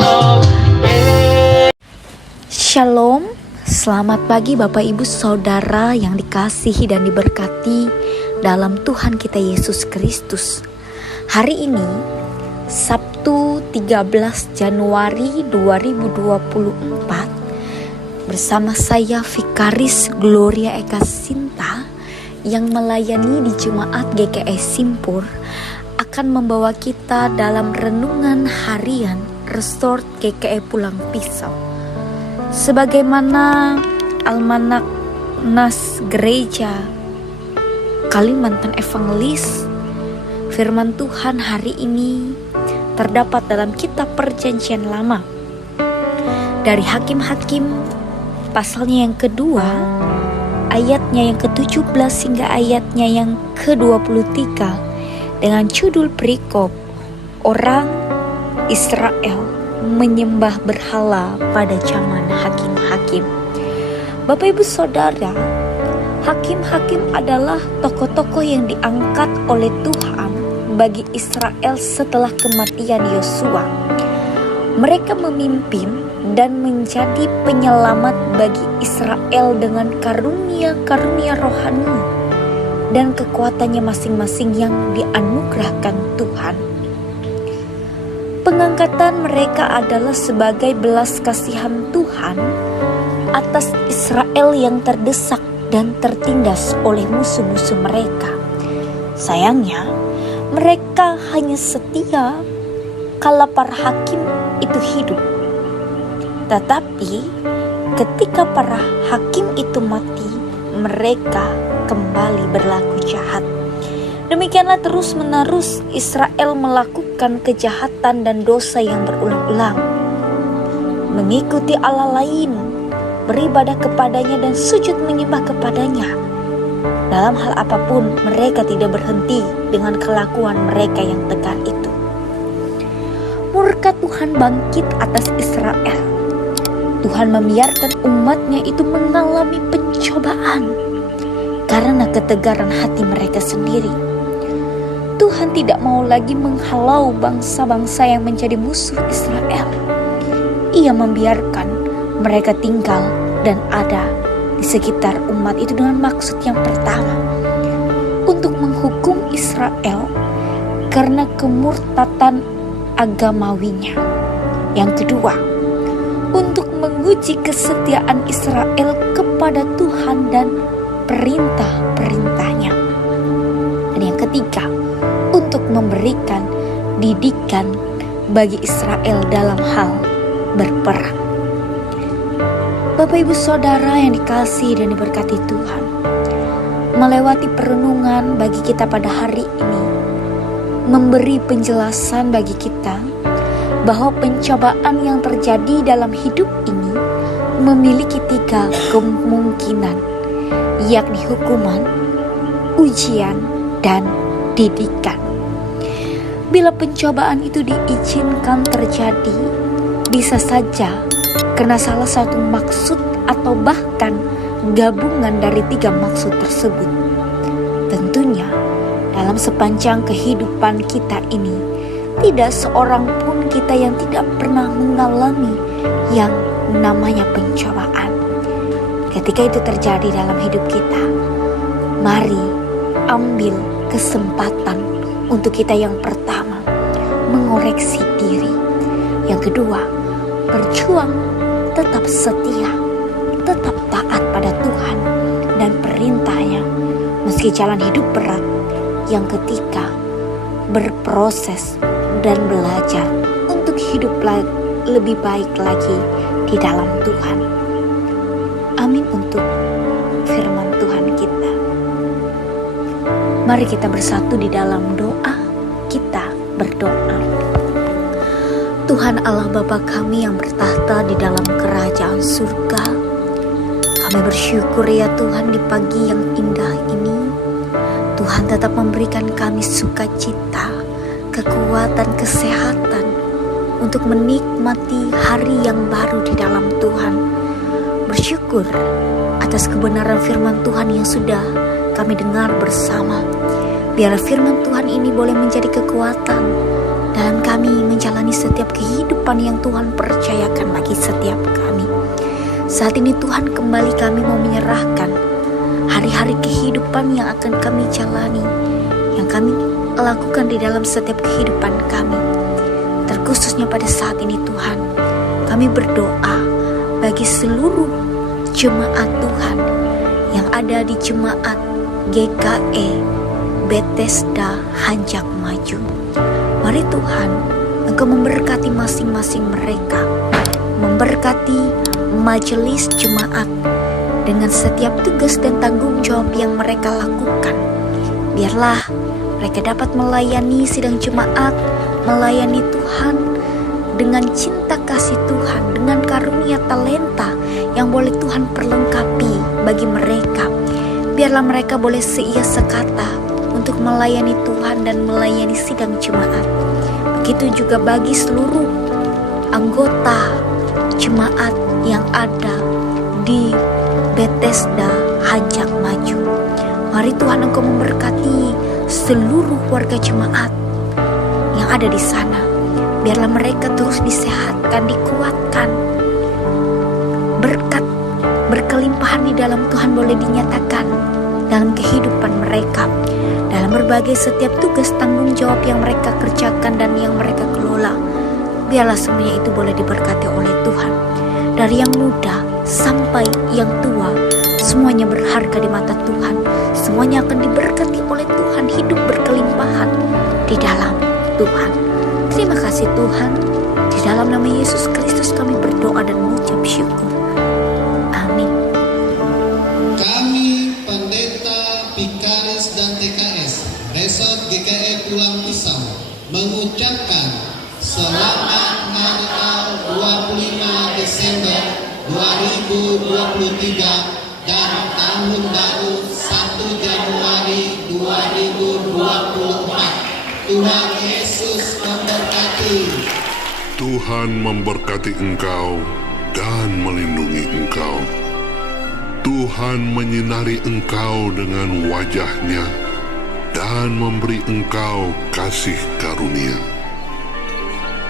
love. Shalom, selamat pagi Bapak Ibu Saudara yang dikasihi dan diberkati dalam Tuhan kita Yesus Kristus. Hari ini, Sabtu 13 Januari 2024, bersama saya Vikaris Gloria Eka Sinta yang melayani di Jemaat GKI Simpur akan membawa kita dalam renungan harian Restored GKI Pulang Pisau. Sebagaimana Almanak Nas Gereja Kalimantan Evangelis, firman Tuhan hari ini terdapat dalam kitab Perjanjian Lama dari Hakim-Hakim pasalnya yang kedua, ayatnya yang ke-17 hingga ayatnya yang ke-23 dengan judul perikop Orang Israel menyembah berhala pada zaman Hakim-Hakim. Bapak Ibu Saudara, Hakim-Hakim adalah tokoh-tokoh yang diangkat oleh Tuhan bagi Israel setelah kematian Yosua. Mereka memimpin dan menjadi penyelamat bagi Israel dengan karunia-karunia rohani dan kekuatannya masing-masing yang dianugerahkan Tuhan. Pengangkatan mereka adalah sebagai belas kasihan Tuhan atas Israel yang terdesak dan tertindas oleh musuh-musuh mereka. Sayangnya, mereka hanya setia kala para hakim itu hidup. Tetapi ketika para hakim itu mati, mereka kembali berlaku jahat. Demikianlah terus-menerus Israel melakukan kejahatan dan dosa yang berulang-ulang. Mengikuti Allah lain, beribadah kepadanya dan sujud menyembah kepadanya. Dalam hal apapun mereka tidak berhenti dengan kelakuan mereka yang tegar itu. Murka Tuhan bangkit atas Israel. Tuhan membiarkan umatnya itu mengalami pencobaan karena ketegaran hati mereka sendiri. Tuhan tidak mau lagi menghalau bangsa-bangsa yang menjadi musuh Israel. Ia membiarkan mereka tinggal dan ada di sekitar umat itu dengan maksud yang pertama, untuk menghukum Israel karena kemurtatan agamawinya. Yang kedua, untuk menguji kesetiaan Israel kepada Tuhan dan perintah-perintahnya. Dan yang ketiga, untuk memberikan didikan bagi Israel dalam hal berperang. Bapak Ibu Saudara yang dikasihi dan diberkati Tuhan, melewati perenungan bagi kita pada hari ini memberi penjelasan bagi kita bahwa pencobaan yang terjadi dalam hidup ini memiliki 3 kemungkinan, yakni hukuman, ujian, dan didikan. Bila pencobaan itu diizinkan terjadi, bisa saja karena salah satu maksud atau bahkan gabungan dari 3 maksud tersebut. Tentunya dalam sepanjang kehidupan kita ini, tidak seorang pun kita yang tidak pernah mengalami yang namanya pencobaan. Ketika itu terjadi dalam hidup kita, mari ambil kesempatan untuk kita yang pertama mengoreksi diri. Yang kedua, berjuang, tetap setia, tetap taat pada Tuhan dan perintahnya meski jalan hidup berat. Yang ketiga, berproses dan belajar untuk hidup lebih baik lagi di dalam Tuhan. Amin untuk firman Tuhan kita. Mari kita bersatu di dalam doa. Kita berdoa. Tuhan Allah Bapa kami yang bertahta di dalam kerajaan surga, kami bersyukur ya Tuhan di pagi yang indah ini. Tuhan tetap memberikan kami sukacita, kekuatan, kesehatan untuk menikmati hari yang baru di dalam Tuhan. Bersyukur atas kebenaran firman Tuhan yang sudah kami dengar bersama. Biar firman Tuhan ini boleh menjadi kekuatan dalam kami menjalani setiap kehidupan yang Tuhan percayakan bagi setiap kami. Saat ini Tuhan, kembali kami mau menyerahkan hari-hari kehidupan yang akan kami jalani, yang kami lakukan di dalam setiap kehidupan kami. Terkhususnya pada saat ini Tuhan, kami berdoa bagi seluruh jemaat Tuhan yang ada di jemaat GKE Bethesda Hanjak Maju. Mari Tuhan, Engkau memberkati masing-masing mereka, memberkati majelis jemaat dengan setiap tugas dan tanggung jawab yang mereka lakukan. Biarlah mereka dapat melayani sidang jemaat, melayani Tuhan dengan cinta kasih Tuhan, dengan karunia talenta yang boleh Tuhan perlengkapi bagi mereka. Biarlah mereka boleh seia sekata untuk melayani Tuhan dan melayani sidang jemaat. Begitu juga bagi seluruh anggota jemaat yang ada di Bethesda Hanjak Maju. Mari Tuhan, Engkau memberkati seluruh warga jemaat yang ada di sana. Biarlah mereka terus disehatkan, dikuatkan. Berkat berkelimpahan di dalam Tuhan boleh dinyatakan dalam kehidupan mereka, dalam berbagai setiap tugas tanggung jawab yang mereka kerjakan dan yang mereka kelola. Biarlah semuanya itu boleh diberkati oleh Tuhan. Dari yang muda sampai yang tua, semuanya berharga di mata Tuhan. Semuanya akan diberkati oleh Tuhan, hidup berkelimpahan di dalam Tuhan. Terima kasih Tuhan. Di dalam nama Yesus Kristus kami berdoa dan mengucap syukur. Amin. Kami pendeta, vikaris dan TKS Resort GKE Pulang Pisau mengucapkan selamat Natal 25 Desember 2023 dan Tahun Baru 1 Januari 2024. Tuhan Yesus memberkati. Tuhan memberkati engkau dan melindungi engkau. Tuhan menyinari engkau dengan wajah-Nya dan memberi engkau kasih karunia.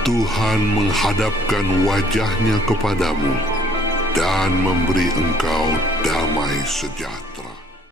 Tuhan menghadapkan wajah-Nya kepadamu dan memberi engkau damai sejahtera.